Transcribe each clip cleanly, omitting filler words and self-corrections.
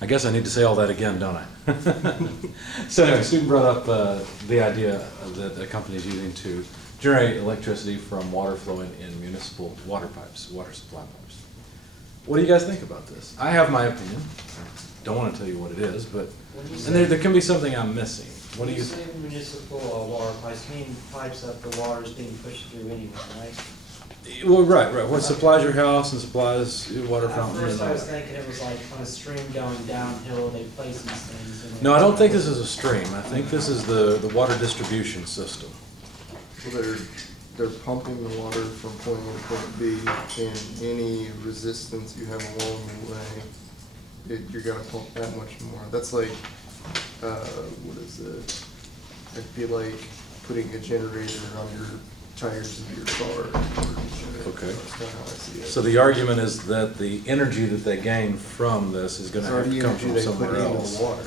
I guess I need to say all that again, don't I? So anyway, student brought up the idea that a company is using to generate electricity from water flowing in municipal water pipes, water supply pipes. What do you guys think about this? I have my opinion. I don't want to tell you what it is, but and there can be something I'm missing. What do you? When you say municipal water pipes, you mean pipes that the water is being pushed through anyway, right? Well, right. What supplies your house and supplies your water At fountain? first And I all was that. thinking it was like on a stream going downhill, they place these things. And No, I don't think this is a stream. I think this is the water distribution system. So they're pumping the water from point A to point B, and any resistance you have along the way, you're gonna pump that much more. That's like, what is it? It'd be like putting a generator on your tires of your car. Okay. That's kinda how I see it. So the argument is that the energy that they gain from this is going It's to have already to come energy from they somewhere put into else. the water.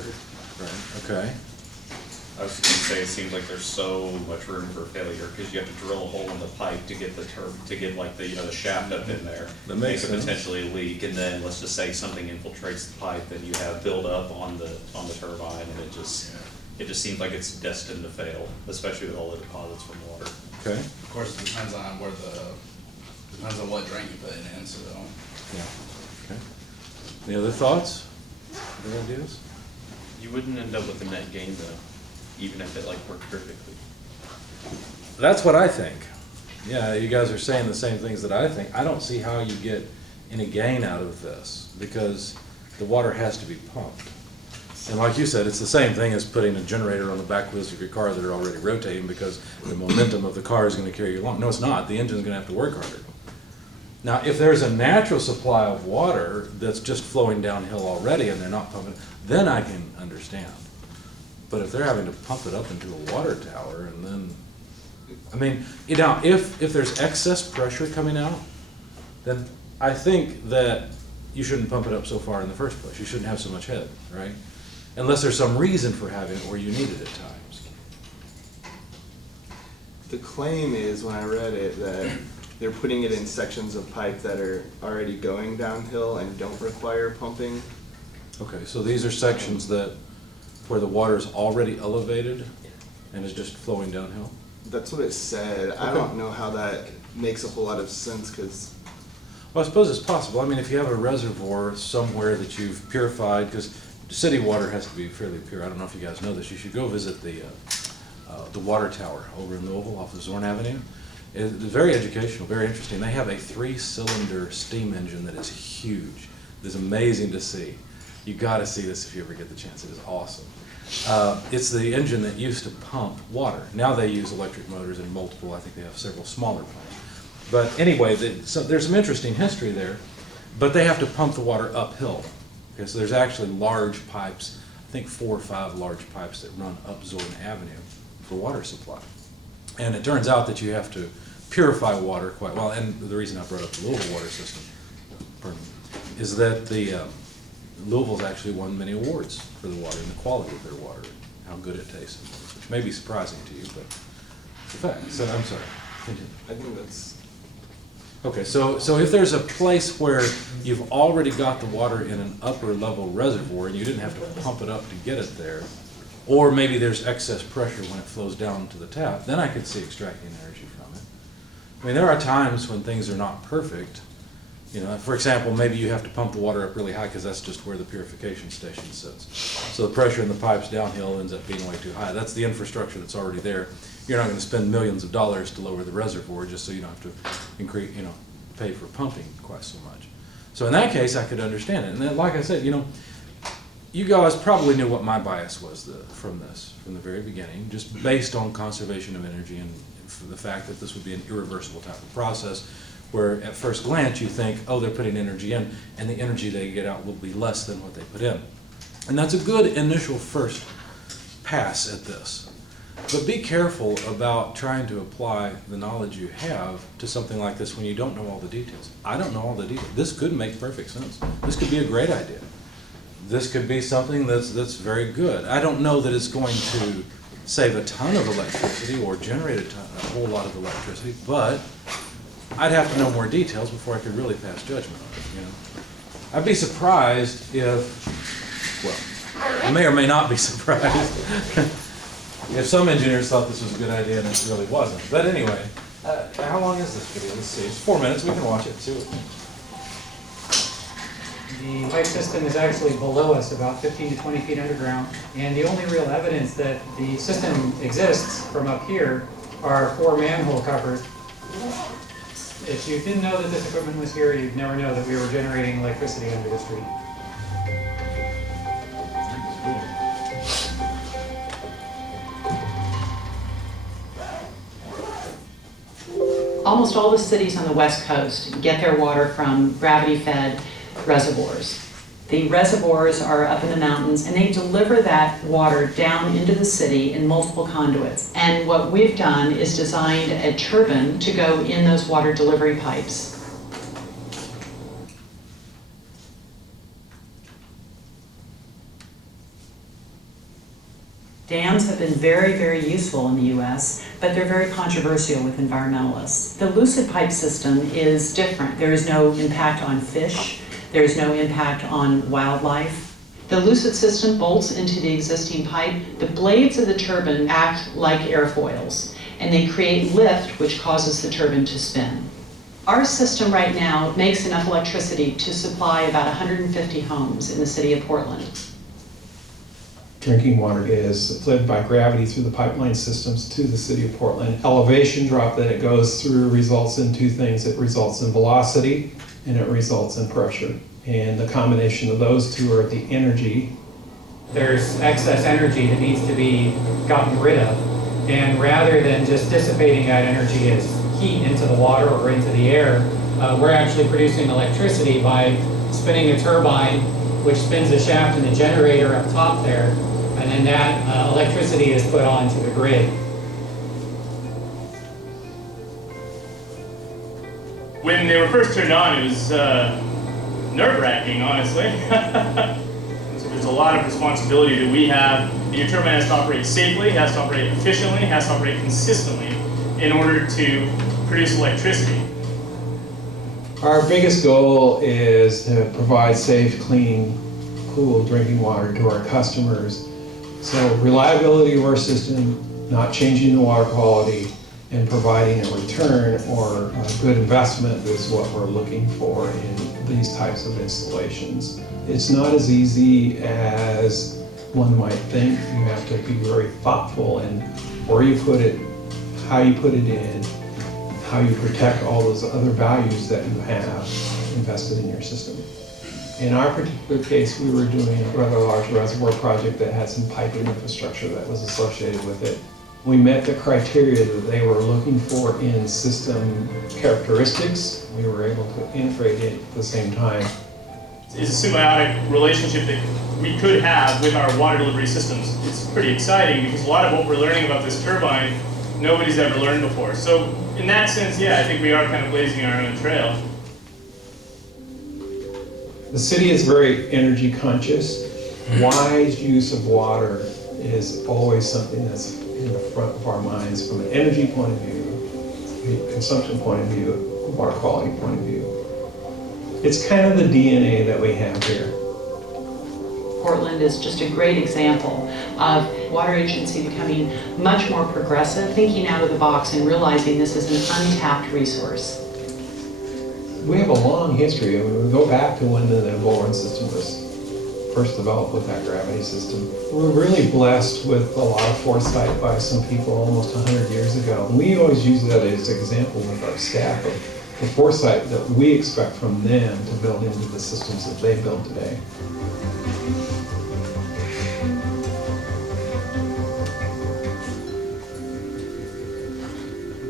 Right. Okay. I was just gonna say, it seems like there's so much room for failure, because you have to drill a hole in the pipe to get to get like the, the shaft up in there. That makes It could sense. potentially leak, and then let's just say something infiltrates the pipe, and you have buildup on the turbine, and it just seems like it's destined to fail, especially with all the deposits from water. Okay. Of course, it depends on depends on what drain you put it in, so. Yeah. Okay. Any other thoughts? Other ideas? You wouldn't end up with a net gain though, even if it like worked perfectly. That's what I think. Yeah, you guys are saying the same things that I think. I don't see how you get any gain out of this because the water has to be pumped. And like you said, it's the same thing as putting a generator on the back wheels of your car that are already rotating because the momentum of the car is going to carry you along. No, it's not. The engine's going to have to work harder. Now, if there's a natural supply of water that's just flowing downhill already and they're not pumping, then I can understand. But if they're having to pump it up into a water tower and then, I mean, if there's excess pressure coming out, then I think that you shouldn't pump it up so far in the first place. You shouldn't have so much head, right? Unless there's some reason for having it or you need it at times. The claim is, when I read it, that they're putting it in sections of pipe that are already going downhill and don't require pumping. Okay, so these are sections where the water is already elevated and is just flowing downhill? That's what it said. I Okay. don't know how that makes a whole lot of sense, because Well, I suppose it's possible. I mean, if you have a reservoir somewhere that you've purified, because city water has to be fairly pure. I don't know if you guys know this. You should go visit the water tower over in Louisville off of Zorn Avenue. It's very educational, very interesting. They have a 3-cylinder steam engine that is huge. It is amazing to see. You got to see this if you ever get the chance. It is awesome. It's the engine that used to pump water. Now they use electric motors and multiple. I think they have several smaller pumps. But anyway, so there's some interesting history there. But they have to pump the water uphill. Okay, so there's actually large pipes. I think 4 or 5 large pipes that run up Zorn Avenue for water supply. And it turns out that you have to purify water quite well. And the reason I brought up the Louisville water system, pardon me, is that Louisville's actually won many awards for the water and the quality of their water, and how good it tastes, which may be surprising to you, but it's a fact. So I'm sorry. Continue. I think that's, Okay, so if there's a place where you've already got the water in an upper level reservoir and you didn't have to pump it up to get it there, or maybe there's excess pressure when it flows down to the tap, then I could see extracting energy from it. I mean, there are times when things are not perfect. You know, for example, maybe you have to pump the water up really high because that's just where the purification station sits. So the pressure in the pipes downhill ends up being way too high. That's the infrastructure that's already there. You're not going to spend millions of dollars to lower the reservoir just so you don't have to increase, pay for pumping quite so much. So in that case, I could understand it. And then, like I said, you guys probably knew what my bias was from the very beginning, just based on conservation of energy and the fact that this would be an irreversible type of process, where at first glance you think, oh, they're putting energy in, and the energy they get out will be less than what they put in. And that's a good initial first pass at this. But be careful about trying to apply the knowledge you have to something like this when you don't know all the details. I don't know all the details. This could make perfect sense. This could be a great idea. This could be something that's very good. I don't know that it's going to save a ton of electricity or generate a whole lot of electricity, but I'd have to know more details before I could really pass judgment on it. I'd be surprised if Well, I may or may not be surprised. If some engineers thought this was a good idea and it really wasn't. But anyway, how long is this video? Let's see, it's 4 minutes, we can watch it, see what. The pipe system is actually below us, about 15 to 20 feet underground, and the only real evidence that the system exists from up here are 4 manhole covers. If you didn't know that this equipment was here, you'd never know that we were generating electricity under the street. Almost all the cities on the West Coast get their water from gravity-fed reservoirs. The reservoirs are up in the mountains, and they deliver that water down into the city in multiple conduits. And what we've done is designed a turbine to go in those water delivery pipes. Dams have been very, very useful in the US, but they're very controversial with environmentalists. The Lucid pipe system is different. There is no impact on fish. There is no impact on wildlife. The Lucid system bolts into the existing pipe. The blades of the turbine act like airfoils, and they create lift, which causes the turbine to spin. Our system right now makes enough electricity to supply about 150 homes in the city of Portland. Drinking water is led by gravity through the pipeline systems to the city of Portland. Elevation drop that it goes through results in 2 things. It results in velocity and it results in pressure. And the combination of those 2 are the energy. There's excess energy that needs to be gotten rid of, and rather than just dissipating that energy as heat into the water or into the air, we're actually producing electricity by spinning a turbine which spins the shaft and the generator up top there, and then that electricity is put onto the grid. When they were first turned on, it was nerve-wracking, honestly. So there's a lot of responsibility that we have. And your turbine has to operate safely, has to operate efficiently, has to operate consistently in order to produce electricity. Our biggest goal is to provide safe, clean, cool drinking water to our customers. So reliability of our system, not changing the water quality, and providing a return or a good investment is what we're looking for in these types of installations. It's not as easy as one might think. You have to be very thoughtful in where you put it, how you put it in, how you protect all those other values that you have invested in your system. In our particular case, we were doing a rather large reservoir project that had some piping infrastructure that was associated with it. We met the criteria that they were looking for in system characteristics. We were able to integrate it at the same time. It's a symbiotic relationship that we could have with our water delivery systems. It's pretty exciting because a lot of what we're learning about this turbine, nobody's ever learned before. So in that sense, yeah, I think we are kind of blazing our own trail. The city is very energy conscious. Wise use of water is always something that's in the front of our minds from an energy point of view, a consumption point of view, a water quality point of view. It's kind of the DNA that we have here. Portland is just a great example of water agency becoming much more progressive, thinking out of the box and realizing this is an untapped resource. We have a long history. I mean, we go back to when the Bullrun system was first developed with that gravity system. We're really blessed with a lot of foresight by some people almost 100 years ago. And we always use that as an example with our staff of the foresight that we expect from them to build into the systems that they build today.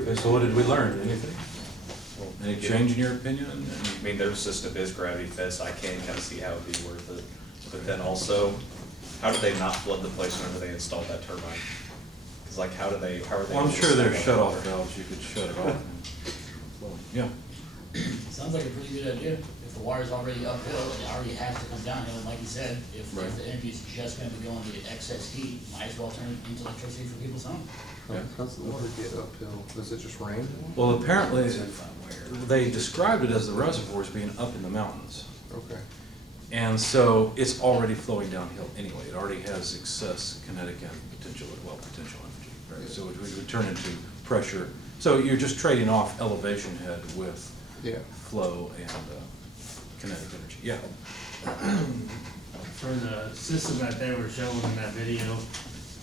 Okay, so what did we learn? Anything? Any change in your opinion? I mean, their system is gravity fed, so I can kind of see how it'd be worth it. But then also, how did they not flood the place whenever they installed that turbine? Because like, how are they? Well, I'm sure there's shut-off valves, you could shut it off. Yeah. Sounds like a pretty good idea. If the water's already uphill, it already has to come downhill, and like you said, if the energy's just gonna be going to get excess heat, might as well turn it into electricity for people's home. Yeah. How's the water get uphill? Does it just rain? Well, apparently, they described it as the reservoirs being up in the mountains. Okay. And so it's already flowing downhill anyway. It already has excess kinetic and potential energy, right? So it would turn into pressure. So you're just trading off elevation head with Yeah. flow and kinetic energy. Yeah. For the system that they were showing in that video,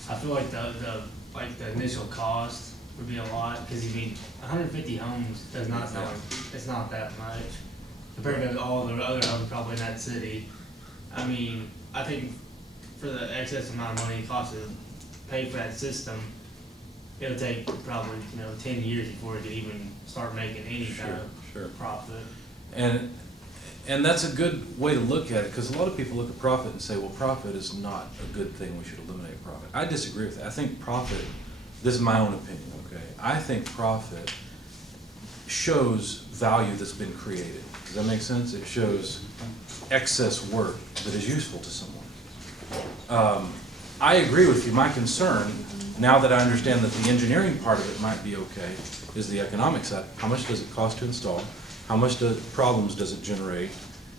I feel like the initial cost would be a lot, because 150 homes does not sound like, it's not that much compared to all the other homes probably in that city. I mean, I think for the excess amount of money it costs to pay for that system, it'll take probably 10 years before it could even start making any kind of profit. And that's a good way to look at it, because a lot of people look at profit and say, well, profit is not a good thing, we should eliminate profit. I disagree with that. I think profit, this is my own opinion, okay? I think profit shows value that's been created. Does that make sense? It shows excess work that is useful to someone. I agree with you. My concern, now that I understand that the engineering part of it might be okay, is the economic side. How much does it cost to install? How much problems does it generate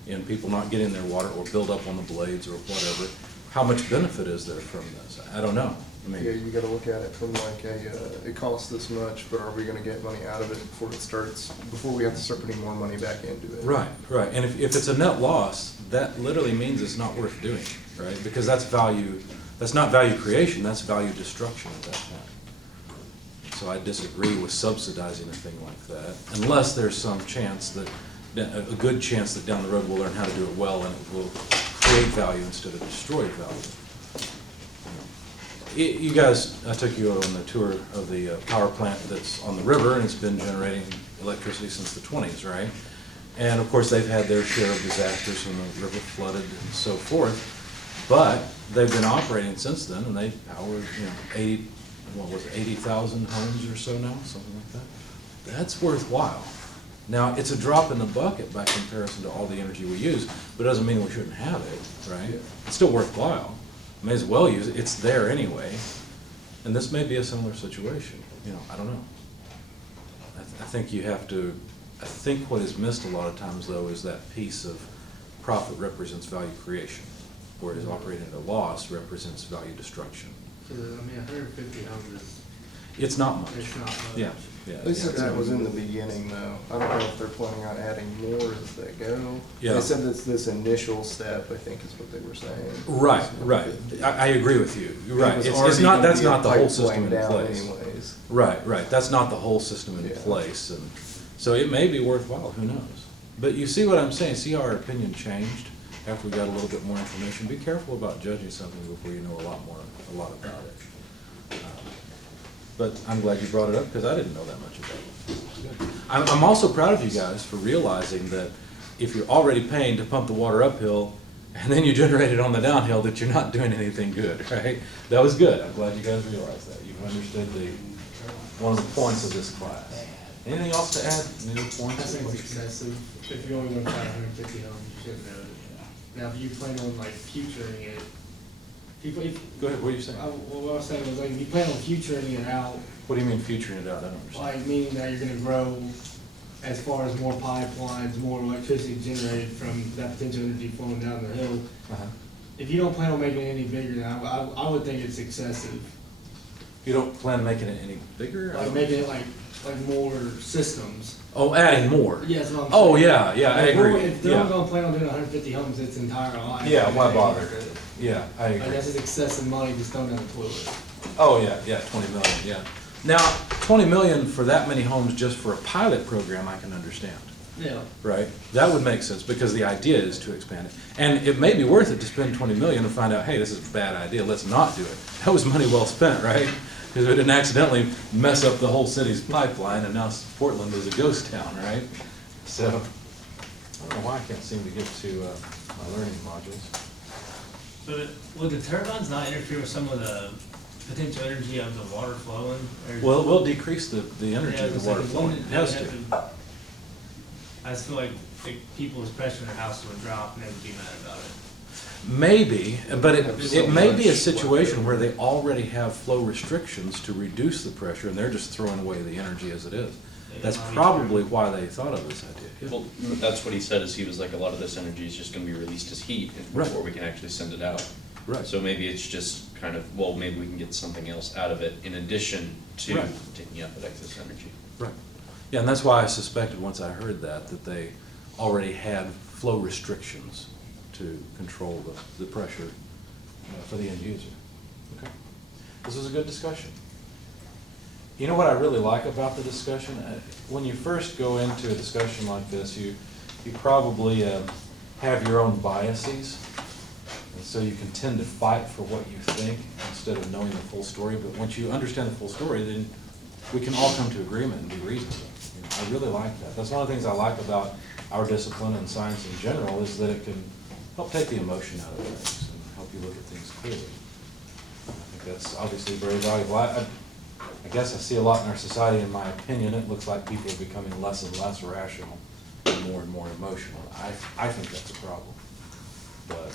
in people not getting their water or build up on the blades or whatever? How much benefit is there from this? I don't know. I mean, Yeah, you gotta look at it from like it costs this much, but are we gonna get money out of it before we have to start putting more money back into it? right. And if it's a net loss, that literally means it's not worth doing, right? Because that's not value creation, that's value destruction at that point. So I disagree with subsidizing a thing like that, unless there's some chance a good chance that down the road we'll learn how to do it well and it will create value instead of destroy value. You guys, I took you on the tour of the power plant that's on the river, and it's been generating electricity since the 20s, right? And of course, they've had their share of disasters when the river flooded and so forth, but they've been operating since then, and they powered 80,000 homes or so now, something like that. That's worthwhile. Now, it's a drop in the bucket by comparison to all the energy we use, but it doesn't mean we shouldn't have it, right? It's still worthwhile. May as well use it. It's there anyway. And this may be a similar situation. I don't know. I think you have to, I think what is missed a lot of times, though, is that piece of profit represents value creation, whereas operating at a loss represents value destruction. 150 homes is, It's not much. it's not much. Yeah. They said that was in the beginning though. I don't know if they're planning on adding more as they go. Yeah. They said this initial step, I think is what they were saying. Right. I agree with you. You're right. It was It's already not, gonna that's be a not the whole pipeline system in down place. anyways. Right. That's not the whole system in Yeah. place, and so it may be worthwhile, who knows? But you see what I'm saying, see how our opinion changed after we got a little bit more information? Be careful about judging something before you know a lot about it. But I'm glad you brought it up, because I didn't know that much about it. Good. I'm also proud of you guys for realizing that if you're already paying to pump the water uphill, and then you generate it on the downhill, that you're not doing anything good, right? That was good. I'm glad you guys realized that. You've understood one of the points of this class. Anything else to add? Any I points? think it's excessive. If you're only going to try 150 homes, you should know it. Now, if you plan on futuring it, Go ahead, what are you saying? what I was saying was if you plan on futuring it out, What do you mean futuring it out? I don't understand. meaning that you're going to grow as far as more pipelines, more electricity generated from that potential energy flowing down the hill. Uh-huh. If you don't plan on making it any bigger, then I would think it's excessive. You don't plan on making it any bigger? I don't- Making it like more systems. Oh, adding more? Yeah, that's what I'm saying. Oh, yeah, I agree. If they're only Yeah, gonna plan on doing 150 homes its entire life. Yeah, why bother? Yeah, I Like, agree. that's just excessive money just thrown down the toilet. Oh, yeah, 20 million, yeah. Now, 20 million for that many homes just for a pilot program, I can understand, Yeah. right? That would make sense, because the idea is to expand it. And it may be worth it to spend 20 million and find out, hey, this is a bad idea, let's not do it. That was money well spent, right? Because we didn't accidentally mess up the whole city's pipeline, and now Portland is a ghost town, right? So, I don't know why I can't seem to get to my learning modules. But would the turbines not interfere with some of the potential energy of the water flowing? Well, it will decrease the energy of the water flowing, it has to. I just feel like people's pressure in their house would drop and they would be mad about it. Maybe, but it may be a situation where they already have flow restrictions to reduce the pressure, and they're just throwing away the energy as it is. That's probably why they thought of this idea. Yeah. Well, that's what he said, is he was like, a lot of this energy is just gonna be released as heat Right. before we can actually send it out. Right. So maybe it's just kind of, well, maybe we can get something else out of it in addition to Right. taking out that excess energy. Right. Yeah, and that's why I suspected once I heard that they already had flow restrictions to control the pressure for the end user. Okay. This was a good discussion. You know what I really like about the discussion? When you first go into a discussion like this, you probably have your own biases. And so you can tend to fight for what you think instead of knowing the full story. But once you understand the full story, then we can all come to agreement and be reasonable. You know, I really like that. That's one of the things I like about our discipline and science in general, is that it can help take the emotion out of things and help you look at things clearly. I think that's obviously very valuable. I guess I see a lot in our society, in my opinion. It looks like people are becoming less and less rational and more emotional. I think that's a problem. But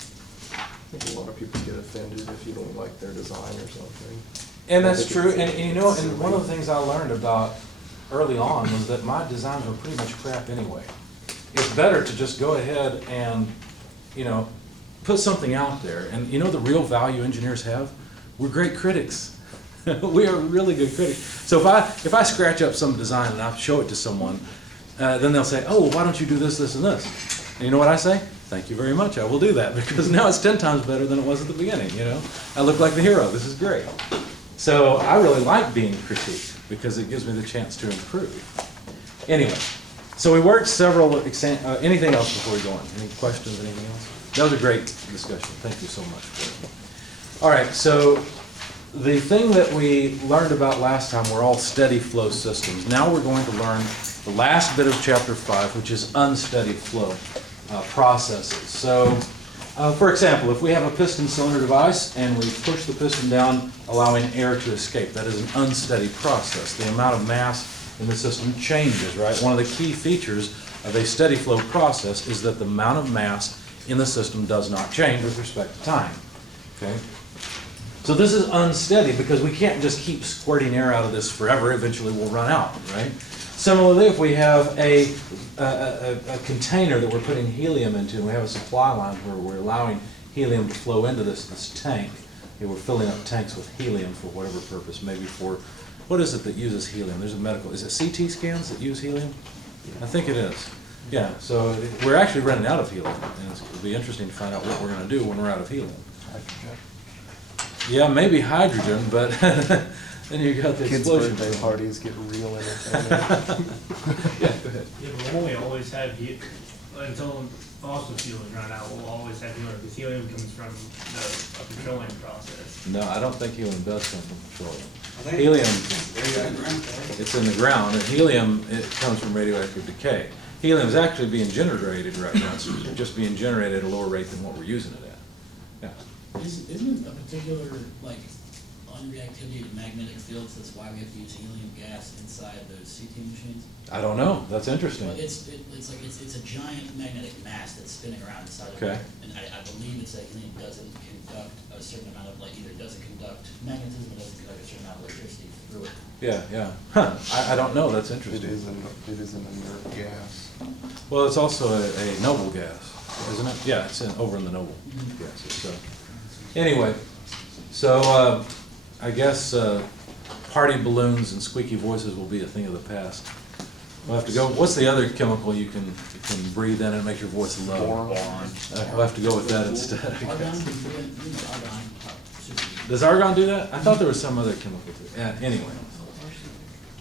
I think a lot of people get offended if you don't like their design or something. and that's true. And you know, and one of the things I learned about early on was that my designs were pretty much crap anyway. It's better to just go ahead and, you know, put something out there. And you know, the real value engineers have? We're great critics. We are really good critics. So if I scratch up some design and I show it to someone, then they'll say, oh, why don't you do this, this, and this? And you know what I say? Thank you very much, I will do that, because now it's 10 times better than it was at the beginning, you know? I look like the hero, this is great. So I really like being critiqued, because it gives me the chance to improve. Anyway, so we worked several, anything else before we go on? Any questions, anything else? That was a great discussion, thank you so much for it. All right, so the thing that we learned about last time were all steady flow systems. Now we're going to learn the last bit of chapter 5, which is unsteady flow processes. So, for example, if we have a piston cylinder device and we push the piston down, allowing air to escape, that is an unsteady process. The amount of mass in the system changes, right? One of the key features of a steady flow process is that the amount of mass in the system does not change with respect to time. Okay? So this is unsteady because we can't just keep squirting air out of this forever. Eventually we'll run out, right? Similarly, if we have a container that we're putting helium into, and we have a supply line where we're allowing helium to flow into this tank, we're filling up tanks with helium for whatever purpose, maybe for, what is it that uses helium? There's a medical, is it CT scans that use helium? I think it is. Yeah, so we're actually running out of helium, and it'll be interesting to find out what we're going to do when we're out of helium. Yeah, maybe hydrogen, but then you got the Kids' explosion. birthday parties get real entertaining. Yeah, go ahead. Yeah, but we'll always have, until fossil fuels run out, we'll always have helium, because helium comes from the petroleum process. No, I don't think helium does come from petroleum. Helium, it's in the ground, and helium, it comes from radioactive decay. Helium is actually being generated right now. It's just being generated at a lower rate than what we're using it at. Yeah. Isn't a particular, like, unreactivity to magnetic fields, that's why we have to use helium gas inside those CT machines? I don't know. That's interesting. Well, it's a giant magnetic mass that's spinning around inside of Okay. it. And I believe it's that helium doesn't conduct a certain amount of, like, either doesn't conduct magnetism or doesn't conduct a certain amount of electricity through it. Yeah, yeah. Huh. I don't know. That's It interesting. is an inert gas. Well, it's also a noble gas, isn't it? Yeah, it's over in the noble gases. So, anyway, so I guess party balloons and squeaky voices will be a thing of the past. We'll have to go. What's the other chemical you can breathe in and make your voice low? Boron. We'll have to go with that instead. I Argon, guess. argon, super. Does argon do that? I thought there was some other chemical too. Yeah, anyway.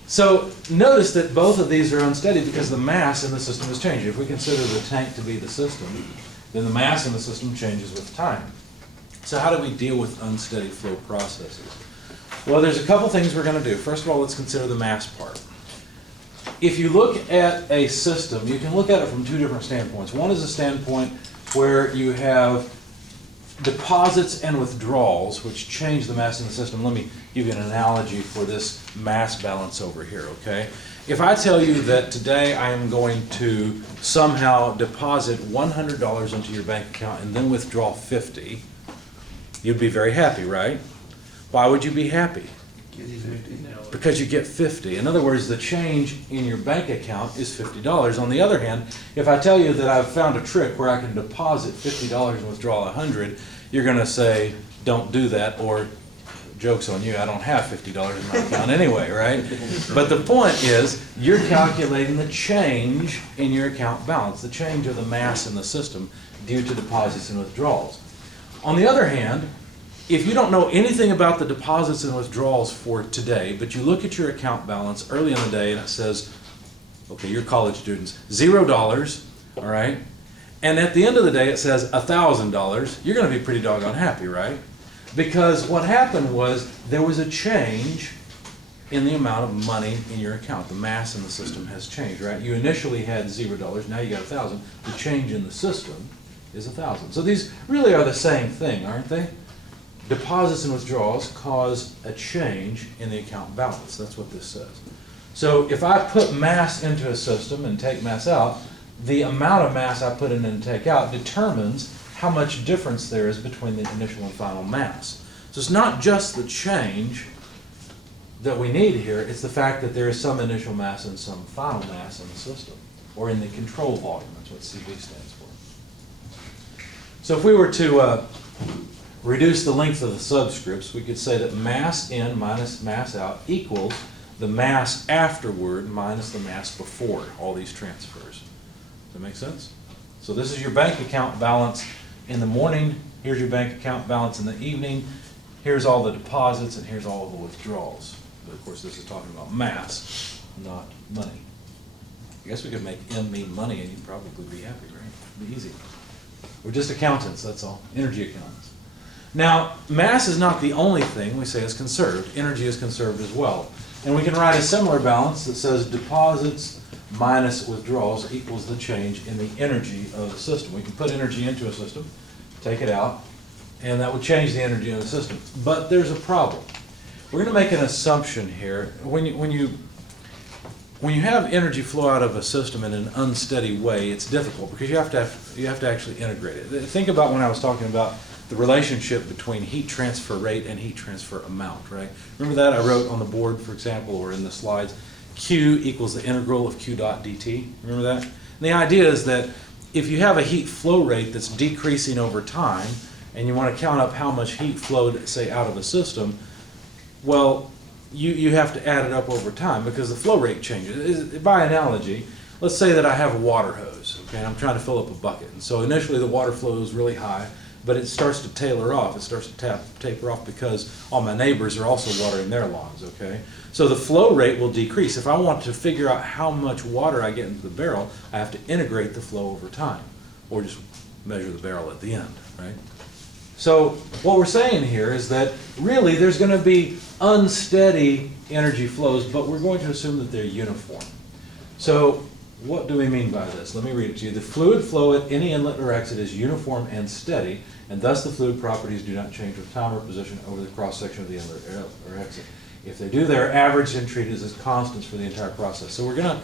So notice that both of these are unsteady because the mass in the system is changing. If we consider the tank to be the system, then the mass in the system changes with time. So how do we deal with unsteady flow processes? Well, there's a couple things we're going to do. First of all, let's consider the mass part. If you look at a system, you can look at it from two different standpoints. One is a standpoint where you have deposits and withdrawals, which change the mass in the system. Let me give you an analogy for this mass balance over here, okay? If I tell you that today I am going to somehow deposit $100 into your bank account and then withdraw $50, you'd be very happy, right? Why would you be happy? Because you get 50. In other words, the change in your bank account is $50. On the other hand, if I tell you that I've found a trick where I can deposit $50 and withdraw 100, you're going to say, don't do that, or joke's on you, I don't have $50 in my account anyway, right? But the point is, you're calculating the change in your account balance, the change of the mass in the system due to deposits and withdrawals. On the other hand, if you don't know anything about the deposits and withdrawals for today, but you look at your account balance early in the day and it says, okay, you're college students, $0, all right? And at the end of the day it says $1,000, you're going to be pretty doggone happy, right? Because what happened was there was a change in the amount of money in your account. The mass in the system has changed, right? You initially had $0, now you got 1,000. The change in the system is 1,000. So these really are the same thing, aren't they? Deposits and withdrawals cause a change in the account balance. That's what this says. So if I put mass into a system and take mass out, the amount of mass I put in and take out determines how much difference there is between the initial and final mass. So it's not just the change that we need here, it's the fact that there is some initial mass and some final mass in the system, or in the control volume. That's what CV stands for. So if we were to reduce the length of the subscripts, we could say that mass in minus mass out equals the mass afterward minus the mass before all these transfers. Does that make sense? So this is your bank account balance in the morning, here's your bank account balance in the evening, here's all the deposits, and here's all of the withdrawals. But of course this is talking about mass, not money. I guess we could make M mean money and you'd probably be happy, right? It'd be easy. We're just accountants, that's all, energy accountants. Now, mass is not the only thing we say is conserved. Energy is conserved as well. And we can write a similar balance that says deposits minus withdrawals equals the change in the energy of the system. We can put energy into a system, take it out, and that would change the energy of the system. But there's a problem. We're going to make an assumption here. When you have energy flow out of a system in an unsteady way, it's difficult because you have to actually integrate it. Think about when I was talking about the relationship between heat transfer rate and heat transfer amount, right? Remember that I wrote on the board, for example, or in the slides, Q equals the integral of Q dot dt. Remember that? And the idea is that if you have a heat flow rate that's decreasing over time, and you want to count up how much heat flowed, say, out of a system, well, you have to add it up over time because the flow rate changes. By analogy, let's say that I have a water hose, okay, and I'm trying to fill up a bucket. And so initially the water flows really high, but it starts to taper off. It starts to taper off because all my neighbors are also watering their lawns, okay? So the flow rate will decrease. If I want to figure out how much water I get into the barrel, I have to integrate the flow over time, or just measure the barrel at the end, right? So what we're saying here is that really there's going to be unsteady energy flows, but we're going to assume that they're uniform. So what do we mean by this? Let me read it to you. The fluid flow at any inlet or exit is uniform and steady, and thus the fluid properties do not change with time or position over the cross-section of the inlet or exit. If they do, they're averaged and treated as constants for the entire process. So we're going to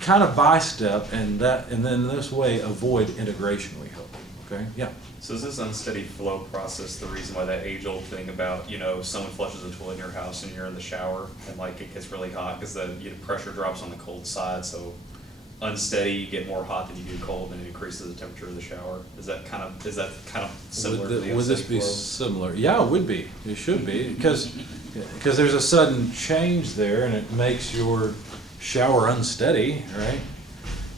kind of by-step and then this way avoid integration, we hope. Okay? Yeah. So is this unsteady flow process the reason why that age-old thing about, you know, someone flushes the toilet in your house and you're in the shower and like it gets really hot because the pressure drops on the cold side, so unsteady, you get more hot than you do cold, and it increases the temperature of the shower. Is that kind of similar to the Would this unsteady be flow? similar? Yeah, it would be. It should be because there's a sudden change there, and it makes your shower unsteady, right?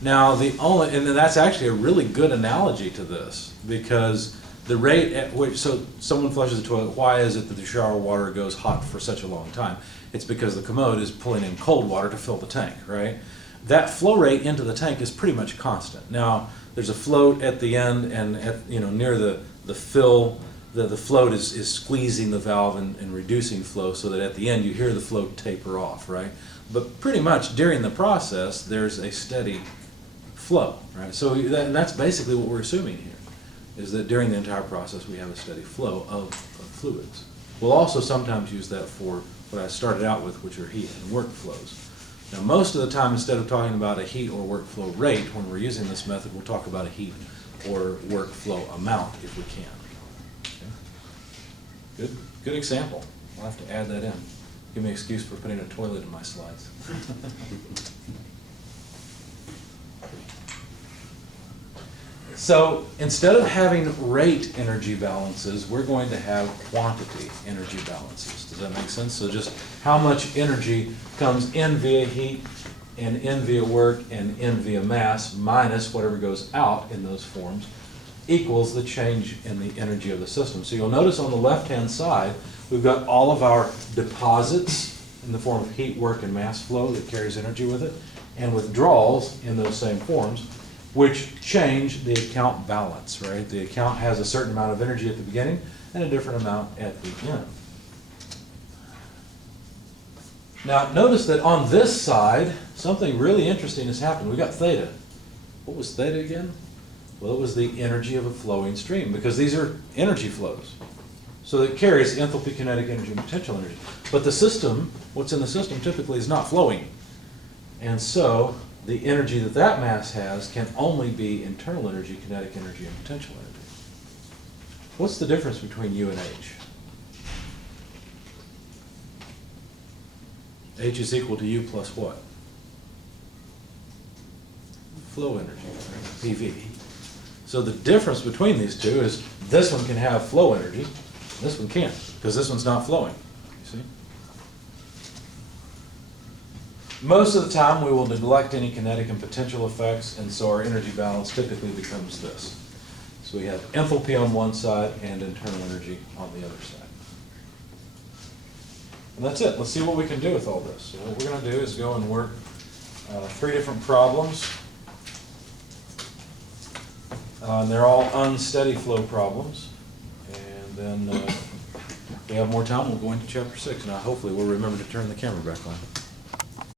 Now and that's actually a really good analogy to this because the rate at which someone flushes the toilet, why is it that the shower water goes hot for such a long time? It's because the commode is pulling in cold water to fill the tank, right? That flow rate into the tank is pretty much constant. Now, there's a float at the end, and near the fill, the float is squeezing the valve and reducing flow so that at the end you hear the float taper off, right? But pretty much during the process, there's a steady flow, right? So that's basically what we're assuming here, is that during the entire process we have a steady flow of fluids. We'll also sometimes use that for what I started out with, which are heat and work flows. Now, most of the time, instead of talking about a heat or workflow rate, when we're using this method, we'll talk about a heat or workflow amount if we can. Okay? Good example. We'll have to add that in. Give me an excuse for putting a toilet in my slides. So instead of having rate energy balances, we're going to have quantity energy balances. Does that make sense? So just how much energy comes in via heat and in via work and in via mass minus whatever goes out in those forms equals the change in the energy of the system. So you'll notice on the left-hand side, we've got all of our deposits in the form of heat, work, and mass flow that carries energy with it, and withdrawals in those same forms, which change the account balance, right? The account has a certain amount of energy at the beginning and a different amount at the end. Now, notice that on this side, something really interesting has happened. We got theta. What was theta again? Well, it was the energy of a flowing stream, because these are energy flows. So it carries enthalpy, kinetic energy, and potential energy. But the system, what's in the system typically is not flowing. And so the energy that that mass has can only be internal energy, kinetic energy, and potential energy. What's the difference between U and H? H is equal to U plus what? Flow energy, right? PV. So the difference between these two is this one can have flow energy, this one can't, because this one's not flowing. You see? Most of the time we will neglect any kinetic and potential effects, and so our energy balance typically becomes this. So we have enthalpy on one side and internal energy on the other side. And that's it. Let's see what we can do with all this. So what we're going to do is go and work 3 different problems. And they're all unsteady flow problems. And then if we have more time, we'll go into chapter 6. Now hopefully we'll remember to turn the camera back on.